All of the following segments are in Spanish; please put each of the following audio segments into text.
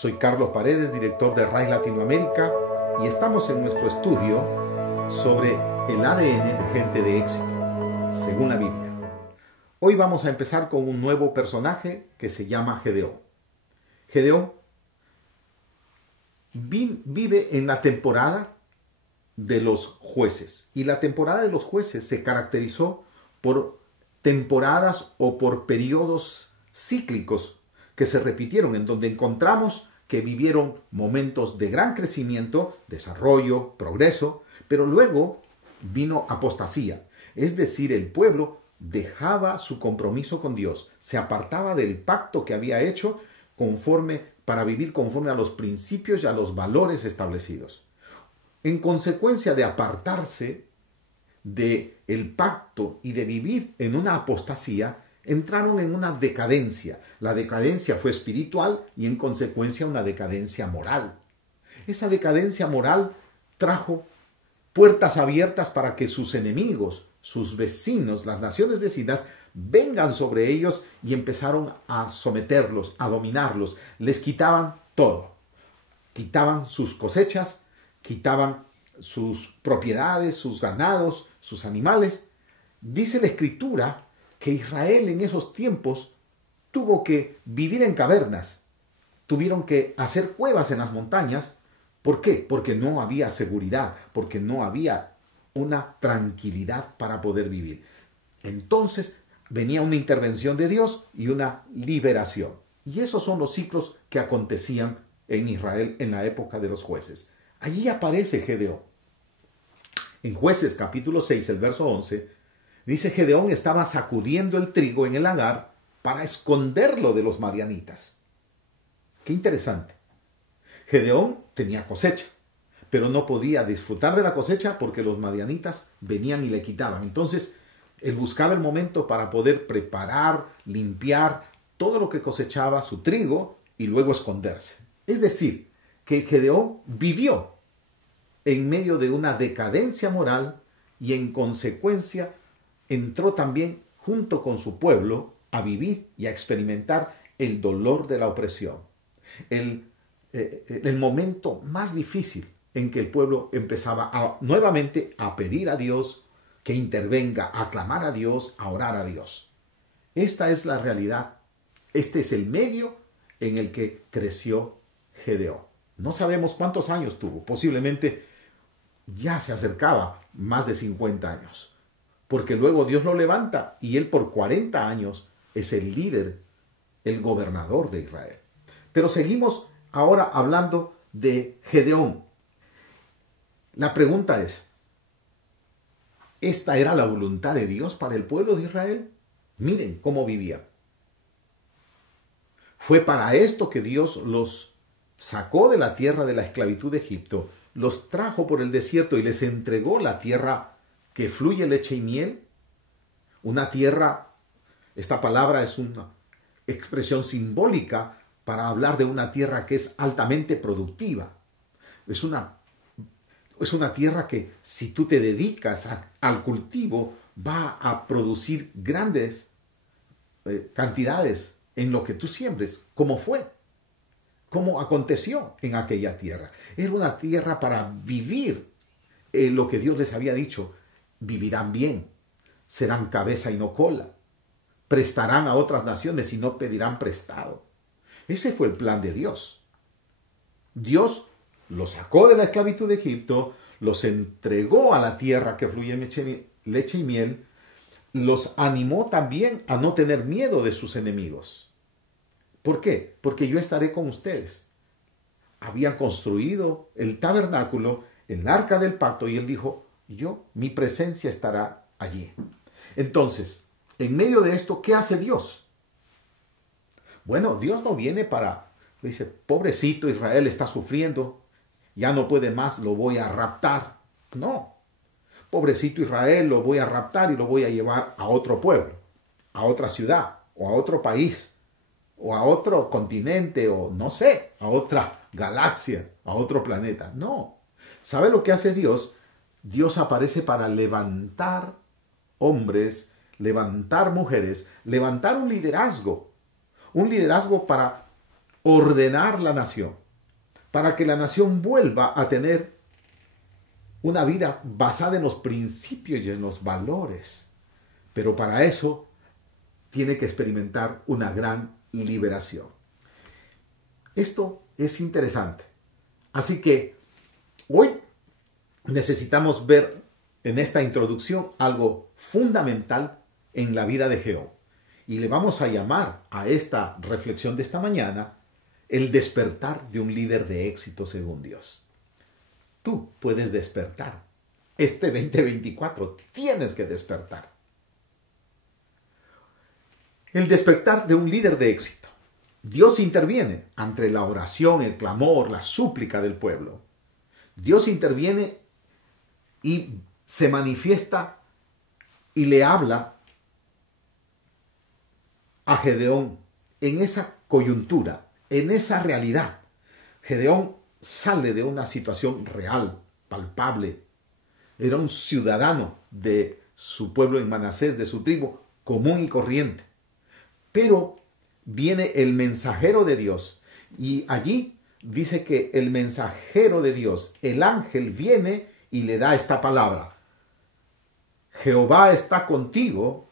Soy Carlos Paredes, director de RAI Latinoamérica, y estamos en nuestro estudio sobre el ADN de gente de éxito, según la Biblia. Hoy vamos a empezar con un nuevo personaje que se llama Gedeón. Gedeón vive en la temporada de los jueces, y la temporada de los jueces se caracterizó por temporadas o por periodos cíclicos que se repitieron, en donde encontramos que vivieron momentos de gran crecimiento, desarrollo, progreso, pero luego vino apostasía, es decir, el pueblo dejaba su compromiso con Dios, se apartaba del pacto que había hecho para vivir conforme a los principios y a los valores establecidos. En consecuencia de apartarse del pacto y de vivir en una apostasía, entraron en una decadencia. La decadencia fue espiritual y en consecuencia una decadencia moral. Esa decadencia moral trajo puertas abiertas para que sus enemigos, sus vecinos, las naciones vecinas, vengan sobre ellos y empezaron a someterlos, a dominarlos. Les quitaban todo. Quitaban sus cosechas, quitaban sus propiedades, sus ganados, sus animales. Dice la Escritura que Israel en esos tiempos tuvo que vivir en cavernas, tuvieron que hacer cuevas en las montañas. ¿Por qué? Porque no había seguridad, porque no había una tranquilidad para poder vivir. Entonces venía una intervención de Dios y una liberación. Y esos son los ciclos que acontecían en Israel en la época de los jueces. Allí aparece Gedeón. En Jueces capítulo 6, el verso 11, dice: Gedeón estaba sacudiendo el trigo en el lagar para esconderlo de los madianitas. Qué interesante. Gedeón tenía cosecha, pero no podía disfrutar de la cosecha porque los madianitas venían y le quitaban. Entonces, él buscaba el momento para poder preparar, limpiar todo lo que cosechaba, su trigo, y luego esconderse. Es decir, que Gedeón vivió en medio de una decadencia moral y en consecuencia entró también junto con su pueblo a vivir y a experimentar el dolor de la opresión. El momento más difícil en que el pueblo empezaba nuevamente a pedir a Dios que intervenga, a clamar a Dios, a orar a Dios. Esta es la realidad. Este es el medio en el que creció Gedeón. No sabemos cuántos años tuvo. Posiblemente ya se acercaba más de 50 años. Porque luego Dios lo levanta y él por 40 años es el líder, el gobernador de Israel. Pero seguimos ahora hablando de Gedeón. La pregunta es, ¿esta era la voluntad de Dios para el pueblo de Israel? Miren cómo vivía. Fue para esto que Dios los sacó de la tierra de la esclavitud de Egipto, los trajo por el desierto y les entregó la tierra que fluye leche y miel. Una tierra, esta palabra es una expresión simbólica para hablar de una tierra que es altamente productiva. Es una tierra que, si tú te dedicas al cultivo, va a producir grandes cantidades en lo que tú siembres, como fue, como aconteció en aquella tierra. Era una tierra para vivir lo que Dios les había dicho. Vivirán bien, serán cabeza y no cola, prestarán a otras naciones y no pedirán prestado. Ese fue el plan de Dios. Dios los sacó de la esclavitud de Egipto, los entregó a la tierra que fluye leche y miel, los animó también a no tener miedo de sus enemigos. ¿Por qué? Porque yo estaré con ustedes. Habían construido el tabernáculo, el arca del pacto, y él dijo: mi presencia estará allí. Entonces, en medio de esto, ¿qué hace Dios? Bueno, Dios no viene dice, pobrecito Israel está sufriendo, ya no puede más, lo voy a raptar. No, pobrecito Israel lo voy a raptar y lo voy a llevar a otro pueblo, a otra ciudad, o a otro país, o a otro continente, o no sé, a otra galaxia, a otro planeta. No. ¿Sabe lo que hace Dios? Dios aparece para levantar hombres, levantar mujeres, levantar un liderazgo para ordenar la nación, para que la nación vuelva a tener una vida basada en los principios y en los valores. Pero para eso tiene que experimentar una gran liberación. Esto es interesante. Así que hoy necesitamos ver en esta introducción algo fundamental en la vida de Gedeón. Y le vamos a llamar a esta reflexión de esta mañana el despertar de un líder de éxito según Dios. Tú puedes despertar. Este 2024 tienes que despertar. El despertar de un líder de éxito. Dios interviene ante la oración, el clamor, la súplica del pueblo. Dios interviene y se manifiesta y le habla a Gedeón en esa coyuntura, en esa realidad. Gedeón sale de una situación real, palpable. Era un ciudadano de su pueblo en Manasés, de su tribu, común y corriente. Pero viene el mensajero de Dios y allí dice que el mensajero de Dios, el ángel, viene y le da esta palabra. Jehová está contigo,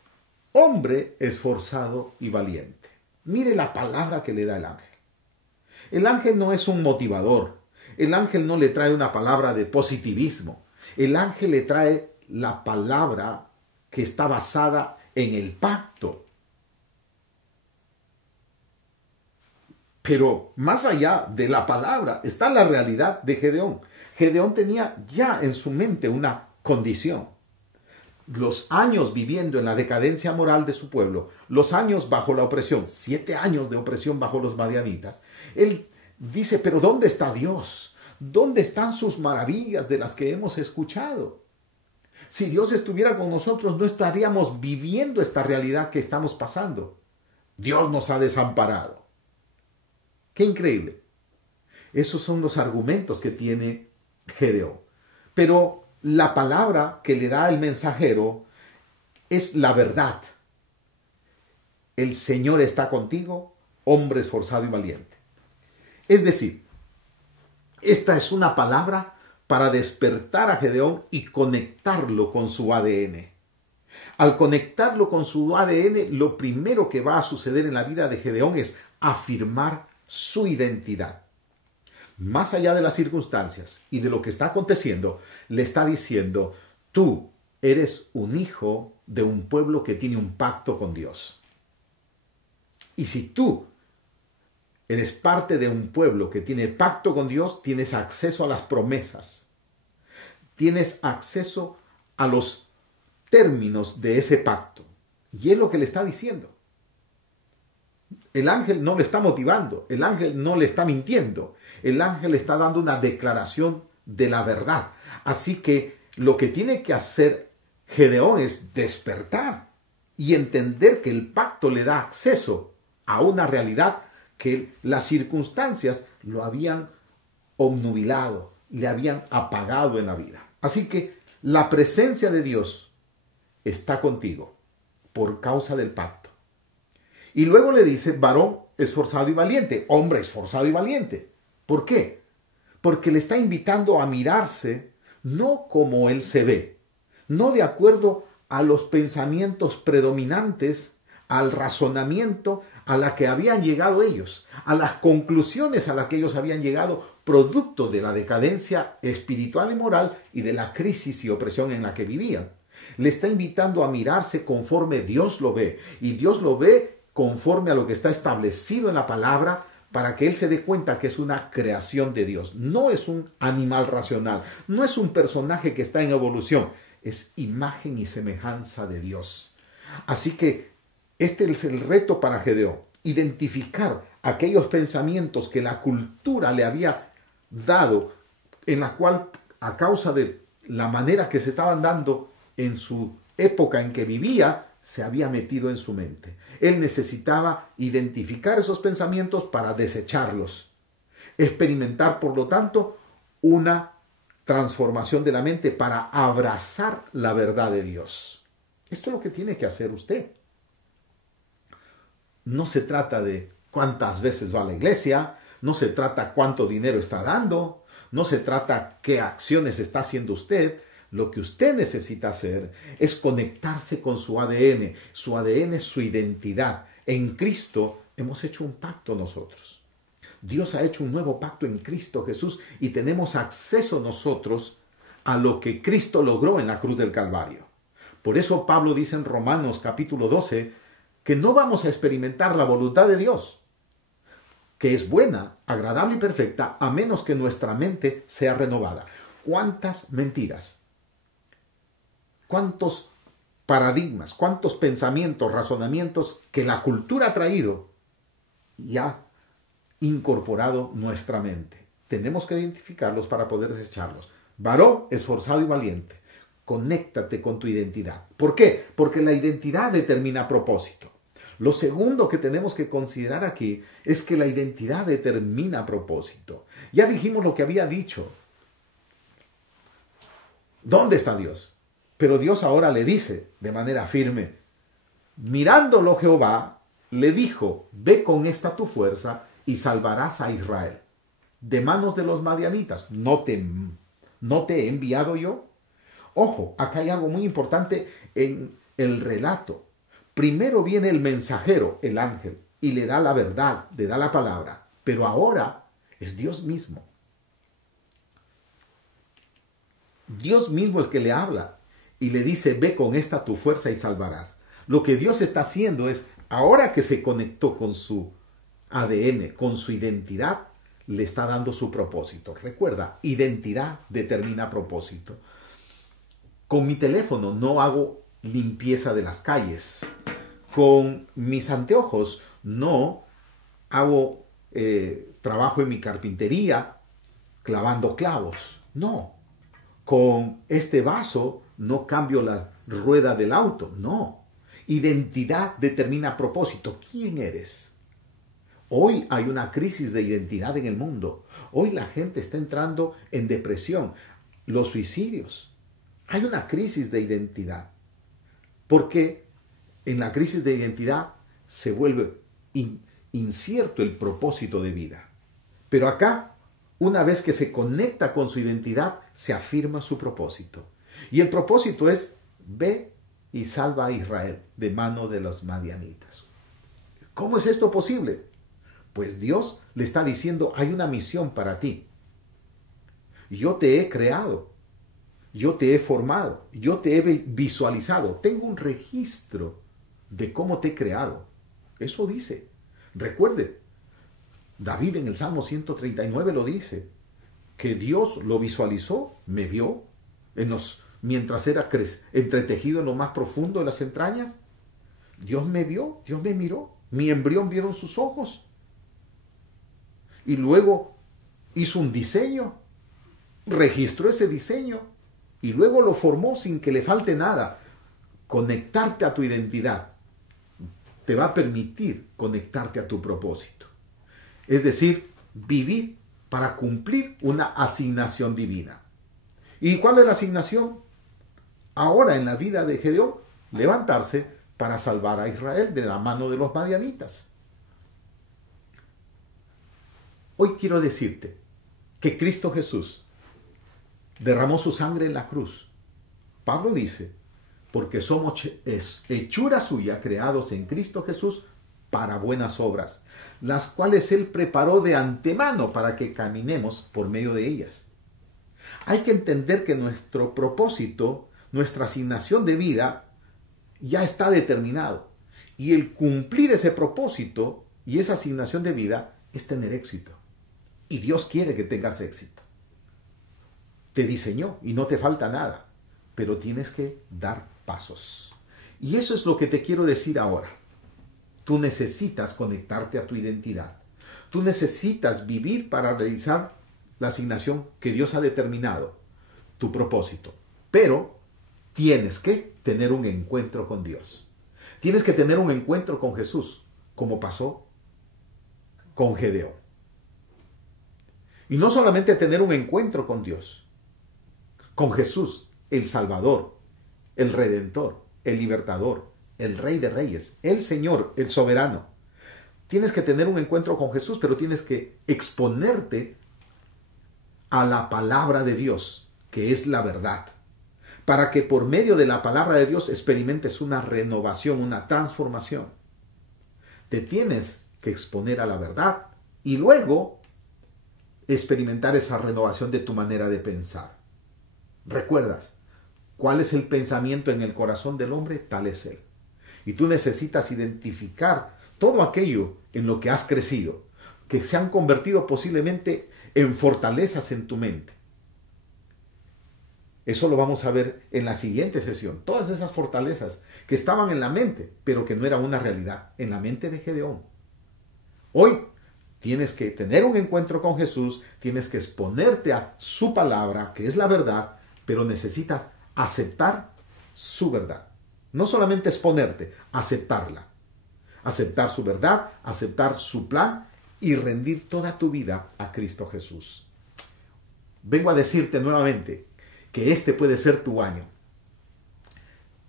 hombre esforzado y valiente. Mire la palabra que le da el ángel. El ángel no es un motivador. El ángel no le trae una palabra de positivismo. El ángel le trae la palabra que está basada en el pacto. Pero más allá de la palabra está la realidad de Gedeón. Gedeón tenía ya en su mente una condición. Los años viviendo en la decadencia moral de su pueblo, los años bajo la opresión, 7 años de opresión bajo los madianitas. Él dice, pero ¿dónde está Dios? ¿Dónde están sus maravillas de las que hemos escuchado? Si Dios estuviera con nosotros, no estaríamos viviendo esta realidad que estamos pasando. Dios nos ha desamparado. ¡Qué increíble! Esos son los argumentos que tiene Gedeón. Pero la palabra que le da el mensajero es la verdad. El Señor está contigo, hombre esforzado y valiente. Es decir, esta es una palabra para despertar a Gedeón y conectarlo con su ADN. Al conectarlo con su ADN, lo primero que va a suceder en la vida de Gedeón es afirmar su identidad. Más allá de las circunstancias y de lo que está aconteciendo, le está diciendo, tú eres un hijo de un pueblo que tiene un pacto con Dios. Y si tú eres parte de un pueblo que tiene pacto con Dios, tienes acceso a las promesas. Tienes acceso a los términos de ese pacto. Y es lo que le está diciendo. El ángel no le está motivando, el ángel no le está mintiendo, el ángel le está dando una declaración de la verdad. Así que lo que tiene que hacer Gedeón es despertar y entender que el pacto le da acceso a una realidad que las circunstancias lo habían obnubilado, le habían apagado en la vida. Así que la presencia de Dios está contigo por causa del pacto. Y luego le dice, varón esforzado y valiente, hombre esforzado y valiente. ¿Por qué? Porque le está invitando a mirarse no como él se ve, no de acuerdo a los pensamientos predominantes, al razonamiento a la que habían llegado ellos, a las conclusiones a las que ellos habían llegado, producto de la decadencia espiritual y moral y de la crisis y opresión en la que vivían. Le está invitando a mirarse conforme Dios lo ve, y Dios lo ve conforme a lo que está establecido en la palabra, para que él se dé cuenta que es una creación de Dios. No es un animal racional, no es un personaje que está en evolución, es imagen y semejanza de Dios. Así que este es el reto para Gedeón, identificar aquellos pensamientos que la cultura le había dado, en la cual, a causa de la manera que se estaban dando en su época en que vivía, se había metido en su mente. Él necesitaba identificar esos pensamientos para desecharlos. Experimentar, por lo tanto, una transformación de la mente para abrazar la verdad de Dios. Esto es lo que tiene que hacer usted. No se trata de cuántas veces va a la iglesia, no se trata cuánto dinero está dando, no se trata qué acciones está haciendo usted. Lo que usted necesita hacer es conectarse con su ADN. Su ADN es su identidad. En Cristo hemos hecho un pacto nosotros. Dios ha hecho un nuevo pacto en Cristo Jesús y tenemos acceso nosotros a lo que Cristo logró en la cruz del Calvario. Por eso Pablo dice en Romanos capítulo 12 que no vamos a experimentar la voluntad de Dios, que es buena, agradable y perfecta, a menos que nuestra mente sea renovada. ¿Cuántas mentiras? ¿Cuántos paradigmas? ¿Cuántos pensamientos, razonamientos que la cultura ha traído y ha incorporado nuestra mente? Tenemos que identificarlos para poder desecharlos. Varón esforzado y valiente. Conéctate con tu identidad. ¿Por qué? Porque la identidad determina propósito. Lo segundo que tenemos que considerar aquí es que la identidad determina propósito. Ya dijimos lo que había dicho. ¿Dónde está Dios? Pero Dios ahora le dice de manera firme, mirándolo Jehová, le dijo, ve con esta tu fuerza y salvarás a Israel de manos de los madianitas. ¿No te he enviado yo? Ojo, acá hay algo muy importante en el relato. Primero viene el mensajero, el ángel, y le da la verdad, le da la palabra. Pero ahora es Dios mismo. Dios mismo el que le habla y le dice, ve con esta tu fuerza y salvarás. Lo que Dios está haciendo es, ahora que se conectó con su ADN, con su identidad, le está dando su propósito. Recuerda, identidad determina propósito. Con mi teléfono no hago limpieza de las calles. Con mis anteojos no hago trabajo en mi carpintería clavando clavos. No. Con este vaso no cambio la rueda del auto. No. Identidad determina propósito. ¿Quién eres? Hoy hay una crisis de identidad en el mundo. Hoy la gente está entrando en depresión. Los suicidios. Hay una crisis de identidad. Porque en la crisis de identidad se vuelve incierto el propósito de vida. Pero acá, una vez que se conecta con su identidad, se afirma su propósito. Y el propósito es, ve y salva a Israel de mano de los madianitas. ¿Cómo es esto posible? Pues Dios le está diciendo, hay una misión para ti. Yo te he creado. Yo te he formado, yo te he visualizado, tengo un registro de cómo te he creado. Eso dice. Recuerde, David en el Salmo 139 lo dice, que Dios lo visualizó, me vio, mientras era entretejido en lo más profundo de las entrañas. Dios me vio, Dios me miró, mi embrión vieron sus ojos. Y luego hizo un diseño, registró ese diseño. Y luego lo formó sin que le falte nada. Conectarte a tu identidad te va a permitir conectarte a tu propósito. Es decir, vivir para cumplir una asignación divina. ¿Y cuál es la asignación? Ahora en la vida de Gedeón, levantarse para salvar a Israel de la mano de los madianitas. Hoy quiero decirte que Cristo Jesús derramó su sangre en la cruz. Pablo dice, porque somos hechura suya, creados en Cristo Jesús para buenas obras, las cuales Él preparó de antemano para que caminemos por medio de ellas. Hay que entender que nuestro propósito, nuestra asignación de vida, ya está determinado. Y el cumplir ese propósito y esa asignación de vida es tener éxito. Y Dios quiere que tengas éxito. Te diseñó y no te falta nada, pero tienes que dar pasos. Y eso es lo que te quiero decir ahora. Tú necesitas conectarte a tu identidad. Tú necesitas vivir para realizar la asignación que Dios ha determinado, tu propósito. Pero tienes que tener un encuentro con Dios. Tienes que tener un encuentro con Jesús, como pasó con Gedeón. Y no solamente tener un encuentro con Dios, con Jesús, el Salvador, el Redentor, el Libertador, el Rey de Reyes, el Señor, el Soberano. Tienes que tener un encuentro con Jesús, pero tienes que exponerte a la palabra de Dios, que es la verdad, para que por medio de la palabra de Dios experimentes una renovación, una transformación. Te tienes que exponer a la verdad y luego experimentar esa renovación de tu manera de pensar. ¿Recuerdas cuál es el pensamiento en el corazón del hombre? Tal es él. Y tú necesitas identificar todo aquello en lo que has crecido, que se han convertido posiblemente en fortalezas en tu mente. Eso lo vamos a ver en la siguiente sesión. Todas esas fortalezas que estaban en la mente, pero que no eran una realidad, en la mente de Gedeón. Hoy tienes que tener un encuentro con Jesús, tienes que exponerte a su palabra, que es la verdad, pero necesitas aceptar su verdad. No solamente exponerte, aceptarla. Aceptar su verdad, aceptar su plan y rendir toda tu vida a Cristo Jesús. Vengo a decirte nuevamente que este puede ser tu año.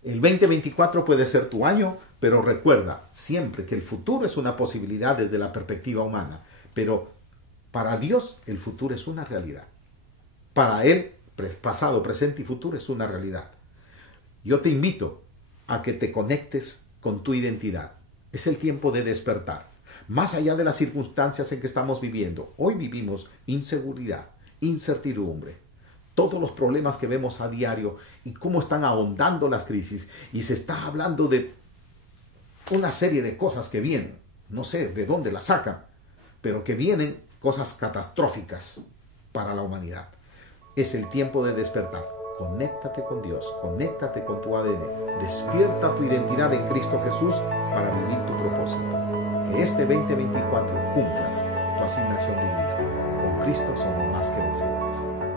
El 2024 puede ser tu año, pero recuerda siempre que el futuro es una posibilidad desde la perspectiva humana, pero para Dios el futuro es una realidad. Para Él, pasado, presente y futuro es una realidad. Yo te invito a que te conectes con tu identidad. Es el tiempo de despertar. Más allá de las circunstancias en que estamos viviendo, hoy vivimos inseguridad, incertidumbre, todos los problemas que vemos a diario y cómo están ahondando las crisis. Y se está hablando de una serie de cosas que vienen. No sé de dónde las sacan, pero que vienen cosas catastróficas para la humanidad. Es el tiempo de despertar. Conéctate con Dios, conéctate con tu ADN, despierta tu identidad en Cristo Jesús para vivir tu propósito. Que este 2024 cumplas tu asignación divina. Con Cristo somos más que vencedores.